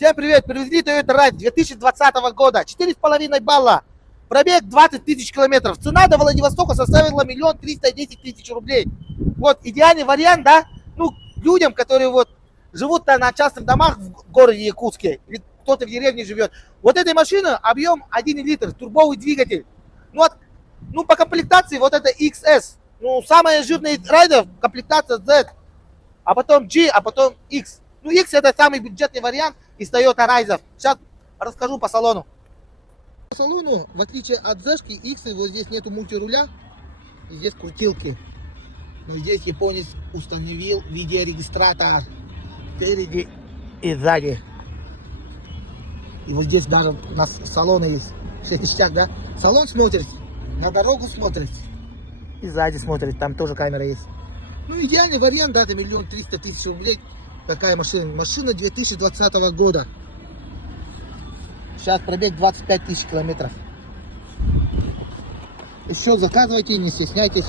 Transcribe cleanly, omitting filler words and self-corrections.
Всем привет! Привезли Toyota Ride 2020 года. 4,5 балла. Пробег 20 тысяч километров. Цена до Владивостока составила 1 310 000 рублей. Вот, идеальный вариант, да? Ну, людям, которые вот живут на частных домах в городе Якутске, или кто-то в деревне живет. Вот этой машины объем 1 литр, турбовый двигатель. Ну, по комплектации вот это XS. Ну, самая жирная райдер, комплектация Z. А потом G, а потом X. Ну, X это самый бюджетный вариант из Toyota Rise. Сейчас расскажу по салону. По салону, в отличие от Z-шки, X, вот здесь нету мультируля, и здесь крутилки. Но здесь японец установил видеорегистратор спереди и сзади. И вот здесь даже у нас салоны есть. Все ништяк, да? Салон смотрит, на дорогу смотрит. И сзади смотрит, там тоже камера есть. Ну, идеальный вариант, да, это 1 300 000 рублей. Такая машина. Машина 2020 года. Сейчас пробег 25 000 километров. Еще заказывайте, не стесняйтесь.